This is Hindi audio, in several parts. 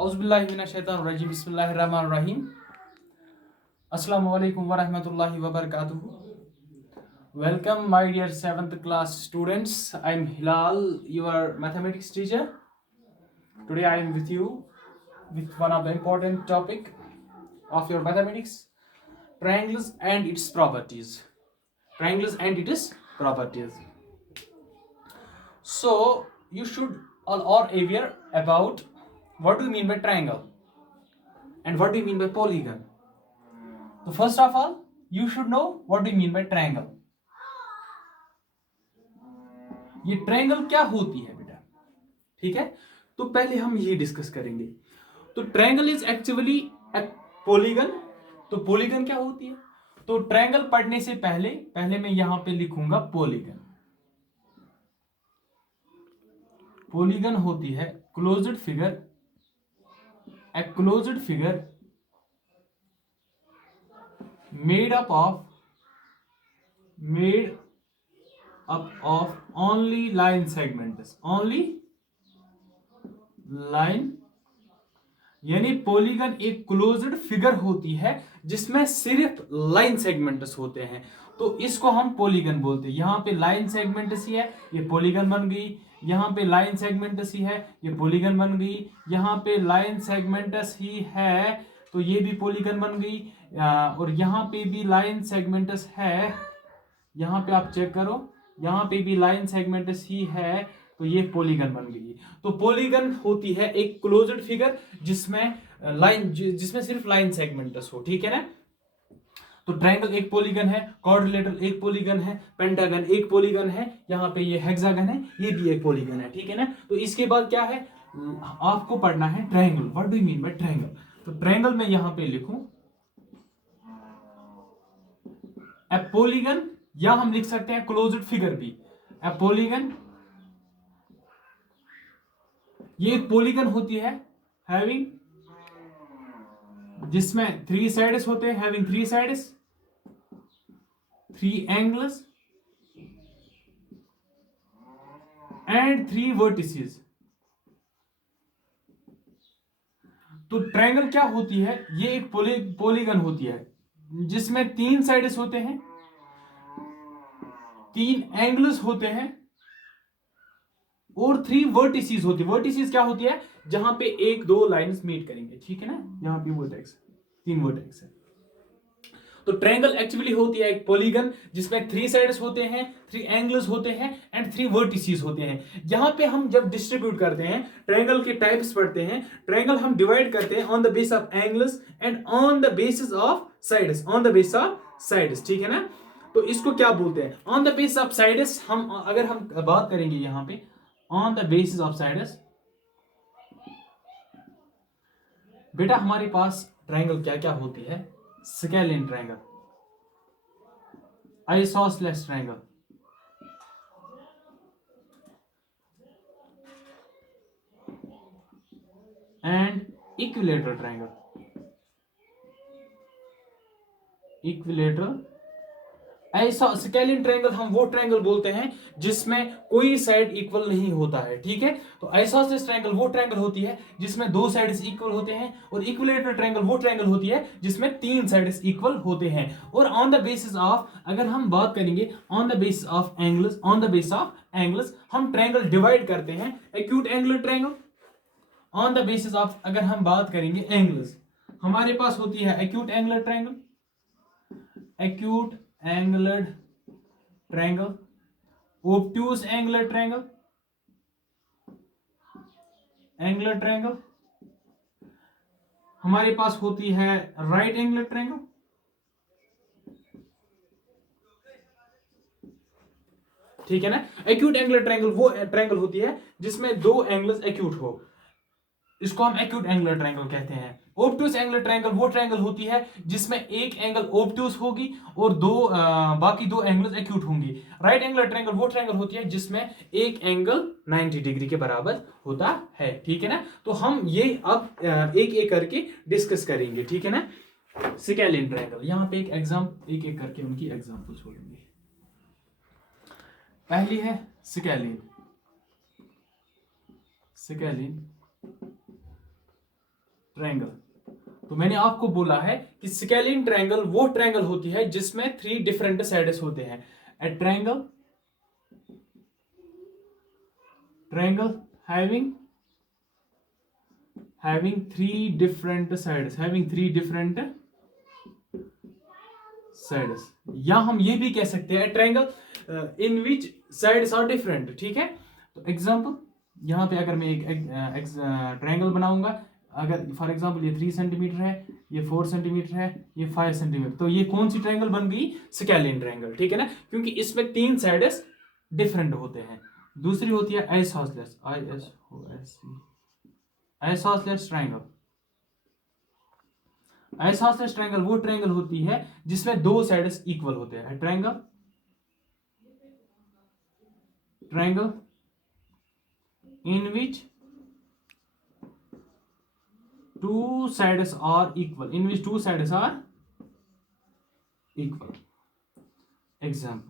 औज़ुबिल्लाहिमिनश्शैतानिर्रजीम बिस्मिल्लाहिर्रहमानिर्रहीम अस्सलामु अलैकुम व रहमतुल्लाहि व बरकातुहू. Welcome my dear 7th class students. I am Hilal, your mathematics teacher. Today I am with you with one of the important topic of your mathematics, triangles and its properties. Triangles and its properties. So you should all are aware about what do you mean by triangle and what do you mean by polygon. So first of all, you should know what do you mean by triangle. ये ट्रायंगल क्या होती है बेटा, ठीक है. तो पहले हम ये डिस्कस करेंगे. तो triangle is actually A polygon. तो पॉलीगन क्या होती है? तो ट्रायंगल पढ़ने से पहले मैं यहां पे लिखूंगा पॉलीगन. पॉलीगन होती है closed figure, a closed figure made up of only line segments. only line यानी पॉलीगन एक क्लोज्ड फिगर होती है जिसमें सिर्फ लाइन सेगमेंट्स होते हैं, तो इसको हम पॉलीगन बोलते हैं. यहां पे लाइन सेगमेंट्स ही है, ये पॉलीगन बन गई. यहां पे लाइन सेगमेंट्स ही है, ये पॉलीगन बन गई. यहां पे लाइन सेगमेंट्स ही है, तो ये भी पॉलीगन बन गई. और यहां पे भी लाइन सेगमेंट्स है, यहां पे आप चेक करो, यहां पे भी लाइन सेगमेंट्स ही है, तो ये पॉलीगन बन गई. तो पॉलीगन होती है एक क्लोज्ड फिगर जिसमें सिर्फ लाइन सेगमेंट्स हो, ठीक है ना. तो ट्रायंगल एक पॉलीगन है, क्वाड्रिलेटरल एक पॉलीगन है, पेंटागन एक पॉलीगन है, यहाँ पे ये हेक्सागन है, ये भी एक पॉलीगन है, ठीक है ना. तो इसके बाद क्या है, आपको पढ़ना है triangle. What do you mean by triangle? तो ट्रायंगल में यहां पे लिखूं ए पॉलीगन, या हम लिख सकते हैं क्लोज्ड फिगर भी. ए पॉलीगन, ये एक पॉलीगन होती है हैविंग, जिसमें 3 साइड्स होते हैं, having 3 sides, 3 angles and 3 vertices. तो ट्रायंगल क्या होती है? ये एक पॉलीगन होती है जिसमें 3 साइड्स होते हैं, 3 एंगल्स होते हैं और 3 वर्टिसेस होती है. वर्टिसेस क्या होती है? जहां पे 1-2 लाइंस मीट करेंगे, ठीक है ना. यहां पे वर्टेक्स, 3 वर्टेक्स है. तो ट्रायंगल एक्चुअली होती है एक पॉलीगन जिसमें 3 साइड्स होते हैं, 3 एंगल्स होते हैं एंड 3 वर्टिसेस होते हैं. यहां पे हम जब डिस्ट्रीब्यूट करते हैं, ट्रायंगल के टाइप्स पढ़ते हैं, ट्रायंगल हम डिवाइड करते हैं on the base of angles and on the basis of sides, on the base of sides, ठीक है ना. तो इसको क्या बोलते हैं? On the base of sides. अगर हम बात करेंगे यहां पे on the basis of sides, बेटा हमारे पास ट्रायंगल क्या क्या होती है? Scalene triangle, isosceles triangle, and equilateral triangle. Equilateral ऐसा स्केलिन ट्रायंगल हम वो ट्रायंगल बोलते हैं जिसमें कोई साइड इक्वल नहीं होता है, ठीक है. तो आइसोसेलेस ट्रायंगल वो ट्रायंगल होती है जिसमें 2 साइड्स इक्वल होते हैं, और इक्विलेटरल ट्रायंगल वो ट्रायंगल होती है जिसमें 3 साइड्स इक्वल होते हैं. और ऑन द बेसिस ऑफ, अगर हम बात करेंगे on the basis of angles, on the basis of angles हम ट्रायंगल डिवाइड करते हैं. Acute angular triangle, on the basis of अगर हम बात करेंगे एंगल्स, हमारे पास होती है acute angular triangle, acute angular triangle, obtuse angular triangle, angular triangle. हमारे पास होती है राइट एंगुलर ट्रायंगल, ठीक है ना. एक्यूट एंगुलर ट्रायंगल वो ट्रायंगल होती है जिसमें 2 एंगल्स एक्यूट हो, इसको हम एक्यूट एंगुलर ट्रायंगल कहते हैं. ऑब्ट्यूज एंगुलर ट्रायंगल वो ट्रायंगल होती है जिसमें एक एंगल ऑब्ट्यूज होगी और बाकी 2 एंगल्स एक्यूट होंगी. राइट एंगुलर ट्रायंगल वो ट्रायंगल होती है जिसमें एक एंगल 90 डिग्री के बराबर होता है, ठीक है ना. तो हम ये अब एक एक करके डिस्कस करेंगे, ठीक है ना. स्केलिन ट्रायंगल, यहां पे एक एक करके उनकी एग्जांपल छोड़ेंगे. पहली है स्केलिन. Scalene triangle. तो मैंने आपको बोला है कि स्केलिन ट्रायंगल वो ट्रायंगल होती है जिसमें 3 डिफरेंट साइड्स होते हैं। ए ट्रायंगल having 3 different sides, या हम ये भी कह सकते हैं triangle in which sides are different. ठीक है, तो एग्जांपल यहां पे अगर मैं एक ट्रायंगल बनाऊंगा, अगर फॉर एग्जांपल ये 3 सेंटीमीटर है, ये 4 सेंटीमीटर है, ये 5 सेंटीमीटर, तो ये कौन सी ट्रायंगल बन गई? Scalene triangle. ठीक है ना, क्योंकि इसमें 3 साइड्स डिफरेंट होते हैं। दूसरी होती है isosceles, isosceles triangle. Isosceles triangle वो ट्रायंगल होती है जिसमें 2 साइड्स इक्वल होते हैं। Triangle in which 2 sides are equal, example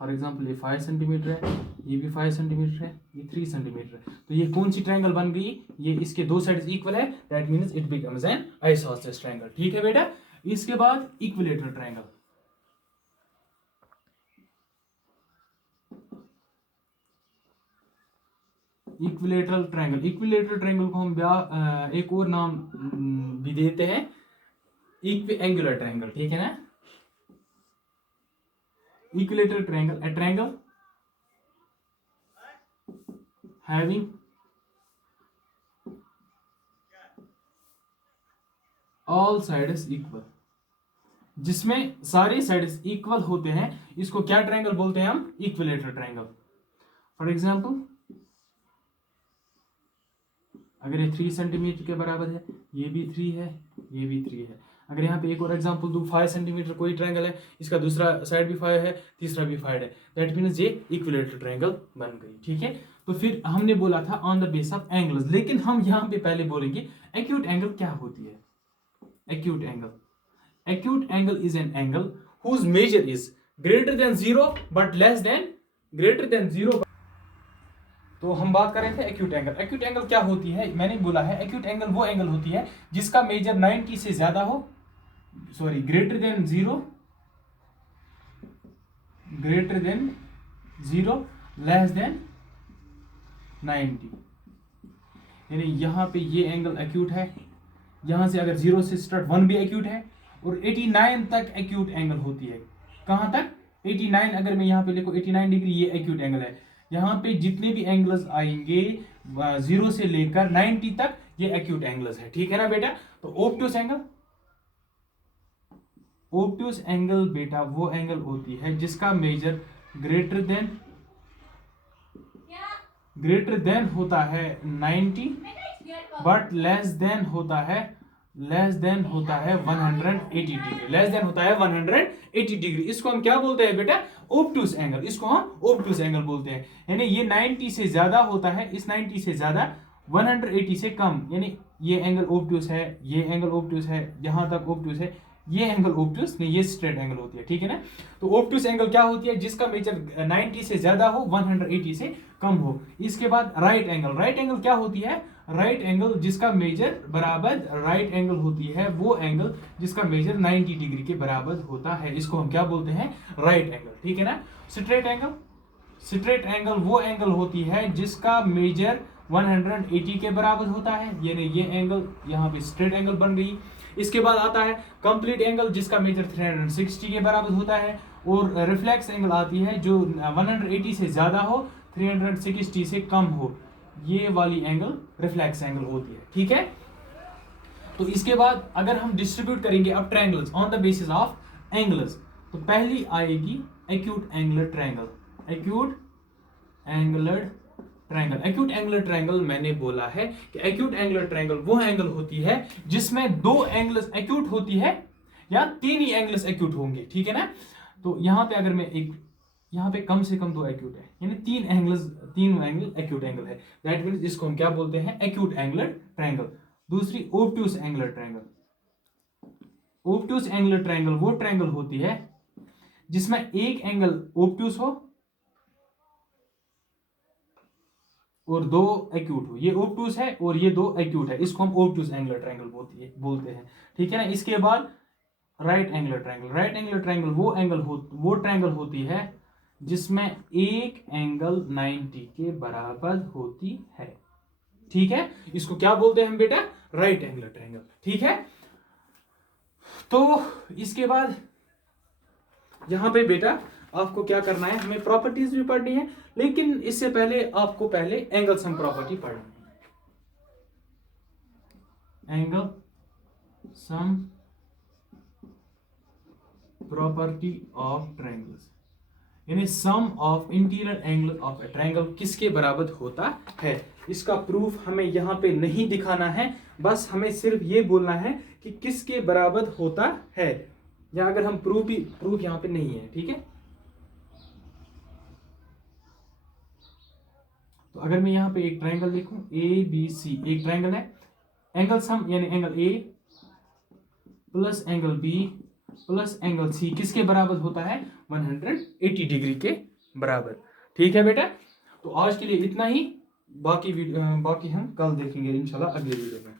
for example ये 5 सेंटीमीटर है, ये भी 5 सेंटीमीटर है, ये 3 सेंटीमीटर है, तो ये कौन सी ट्रायंगल बन गई? ये इसके 2 साइड्स इक्वल है, that means it becomes N isosceles triangle. ठीक है बेटा, इसके बाद इक्विलेटरल ट्रायंगल। इक्विलेटरल ट्रायंगल को हम एक और नाम भी देते हैं, इक्विएंगुलर ट्रायंगल। ठीक है ना, इक्विलेटरल ट्रायंगल, ए triangle having all sides equal, जिसमें सारे साइड्स इक्वल होते हैं, इसको क्या ट्रायंगल बोलते हैं हम? Equilateral triangle. फॉर एग्जांपल अगर ये 3 सेंटीमीटर के बराबर है, ये भी 3 है, ये भी 3 है। अगर यहाँ पे एक और एग्जांपल दूं, 5 सेंटीमीटर कोई ट्रायंगल है, इसका दूसरा साइड भी 5 है, तीसरा भी 5 है, दैट मींस ये इक्विलेटरल ट्रायंगल बन गई। ठीक है, तो फिर हमने बोला था on the base of angles, लेकिन हम यहाँ पे पहले बोलेंगे एक्यूट एंगल क्या होती है। Acute angle is an angle whose measure is greater than 0 but less than greater than 0। तो हम बात कर रहे थे एक्यूट एंगल। एक्यूट एंगल क्या होती है? मैंने बोला है एक्यूट एंगल वो एंगल होती है जिसका मेजर 90 से ज्यादा हो, sorry greater than 0, less than 90। यानी यहां पे ये एंगल एक्यूट है, यहां से अगर 0 से स्टार्ट 1 भी एक्यूट है, और 89 तक एक्यूट एंगल होती है। कहां तक? 89। अगर मैं यहां पे लिखूं 89 डिग्री, ये एक्यूट एंगल है। यहां पे जितने भी एंगल्स आएंगे 0 से लेकर 90 तक, ये एक्यूट एंगल्स है। ठीक है ना बेटा? तो ऑब्ट्यूस एंगल बेटा वो एंगल होती है जिसका मेजर ग्रेटर देन होता है 90 बट लेस देन होता है 180 डिग्री, लेस देन होता है 180 डिग्री। इसको हम क्या बोलते हैं बेटा? Obtuse angle. इसको हम ऑब्ट्यूस एंगल बोलते हैं। यानी ये 90 से ज्यादा होता है, इस 90 से ज्यादा 180 से कम, यानी ये एंगल ऑब्ट्यूस है, ये एंगल ऑब्ट्यूस है, यहां तक ऑब्ट्यूस है, ये एंगल ऑब्ट्यूस नहीं, ये स्ट्रेट एंगल होती है। ठीक है ना? तो ऑब्ट्यूस एंगल क्या होती है? जिसका मेजर 90 से ज्यादा हो, 180 से कम हो। इसके बाद राइट एंगल क्या होती है? राइट एंगल जिसका मेजर बराबर, राइट एंगल होती है वो एंगल जिसका मेजर 90 डिग्री के बराबर होता है, इसको हम क्या बोलते हैं? Right angle. ठीक है ना? स्ट्रेट एंगल वो एंगल होती है जिसका मेजर 180 के बराबर होता है, यानी ये एंगल यहाँ पे स्ट्रेट एंगल बन गई। इसके बाद आता है कंप्लीट एंगल जिसका मेजर 360 के बराबर होता है, और रिफ्लेक्स एंगल आती है जो 180 से ज्यादा हो, 360 से कम हो, ये वाली एंगल रिफ्लेक्स एंगल होती है। ठीक है? तो इसके बाद अगर हम डिस्ट्रीब्यूट करेंगे अब triangles on the basis of angles, तो पहली आएगी acute angular triangle. Acute angular triangle मैंने बोला है कि एक्यूट एंगुलर ट्रायंगल वो एंगल होती है जिसमें 2 एंगल्स एक्यूट होती है, या 3 ही एंगल्स एक्यूट होंगे। ठीक है ना? तो यहां पे अगर मैं यहाँ पे कम से कम 2 एक्यूट है, यानी 3 एंगल एक्यूट एंगल है, दैट मींस इसको हम क्या बोलते हैं? Acute angular triangle. दूसरी obtuse angular triangle. Obtuse angular triangle वो ट्रायंगल होती है जिसमें एक एंगल ऑब्ट्यूस हो और दो एक्यूट हो, ये ओब्टूस है और ये दो एक्यूट है, इसको हम ओब्टूस एंगुलर ट्रायंगल बोलते हैं, ठीक है ना। इसके बाद right angular triangle. Right angular triangle वो ट्रायंगल होती है जिसमें एक एंगल 90 के बराबर होती है, ठीक है। इसको क्या बोलते हैं हम बेटा? राइट एंगुलर ट्रायंगल, ठीक है। तो इसके बाद यहां पे बेटा आपको क्या करना है, हमें प्रॉपर्टीज भी पढ़नी है, लेकिन इससे पहले आपको पहले एंगल सम प्रॉपर्टी पढ़नी है। Angle sum property of triangles, यानी sum of interior angle of a triangle किसके बराबर होता है। इसका प्रूफ हमें यहां पे नहीं दिखाना है, बस हमें सिर्फ ये बोलना है कि किसके बराबर होता है, या अगर हम प्रूफ यहां पे नहीं है, ठीक है। तो अगर मैं यहां पे एक ट्रायंगल लिखूं ABC, एक ट्रायंगल है, एंगल सम यानी angle A plus angle B plus angle C किसके बराबर होता है? 180 डिग्री के बराबर, ठीक है बेटा। तो आज के लिए इतना ही, बाकी हम कल देखेंगे इंशाल्लाह अगले वीडियो में।